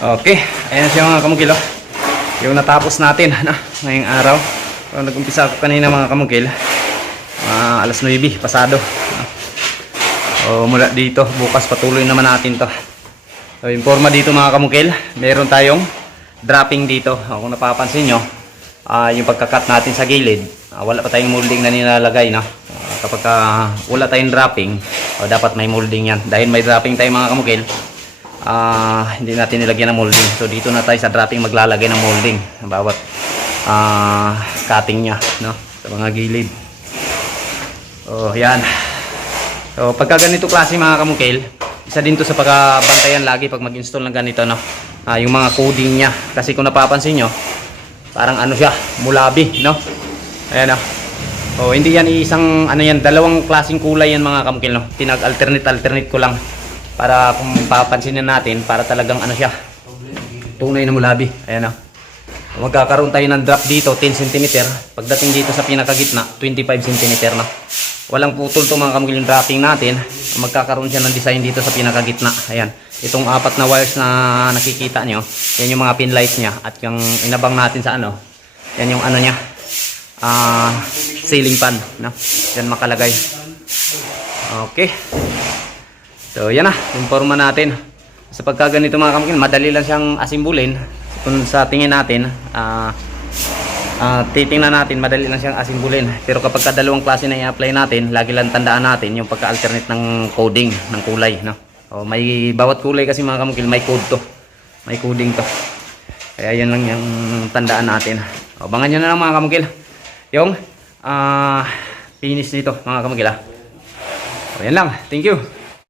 Okay, ayan siya mga kamukil. Yung natapos natin ngayong araw. So, nag-umpisa ako kanina mga kamukil. Alas 9 pasado. So, mula dito, bukas patuloy naman natin to. So, yung forma dito mga kamukil, meron tayong dropping dito. Kung napapansin nyo, yung pagkakat natin sa gilid, wala pa tayong molding na nilalagay. Kapag wala tayong dropping, dapat may molding yan. Dahil may dropping tayo mga kamukil, hindi natin nilagyan ng molding. So dito na tayo sa dropping maglalagay ng molding bawat cutting nya sa mga gilid. So yan. So pagka ganito klase mga kamukil, isa din to sa pagbantayan lagi pag mag-install ng ganito yung mga coding nya. Kasi kung napapansin nyo, parang ano siya, mulabi ayan oh, hindi yan isang yan, dalawang klaseng kulay yan mga kamukil Pinag-alternate ko lang para kung papansinin natin, para talagang ano siya, tunay na mulabi. Ayan magkakaroon tayo ng drop dito 10 cm, pagdating dito sa pinakagitna 25 cm walang putol to mga kamukil yung dropping natin. Magkakaroon siya ng design dito sa pinakagitna. Ayan, itong 4 na wires na nakikita nyo, yan yung mga pin light nya, at yung inabang natin sa yan yung nya, ceiling fan yan makalagay. Okay, so yan yung forma natin. Sa pagka ganito mga kamukil, madali lang siyang asimbulin. Kung sa tingin natin, titingnan natin, madali lang siyang asimbulin. Pero kapag dalawang klase na i-apply natin, lagi lang tandaan natin yung pagka-alternate ng coding, ng kulay. May bawat kulay kasi mga kamukil, may code to. May coding to. Kaya yan lang yung tandaan natin. Abangan nyo na lang mga kamukil yung finish nito mga kamukil. Yan lang. Thank you.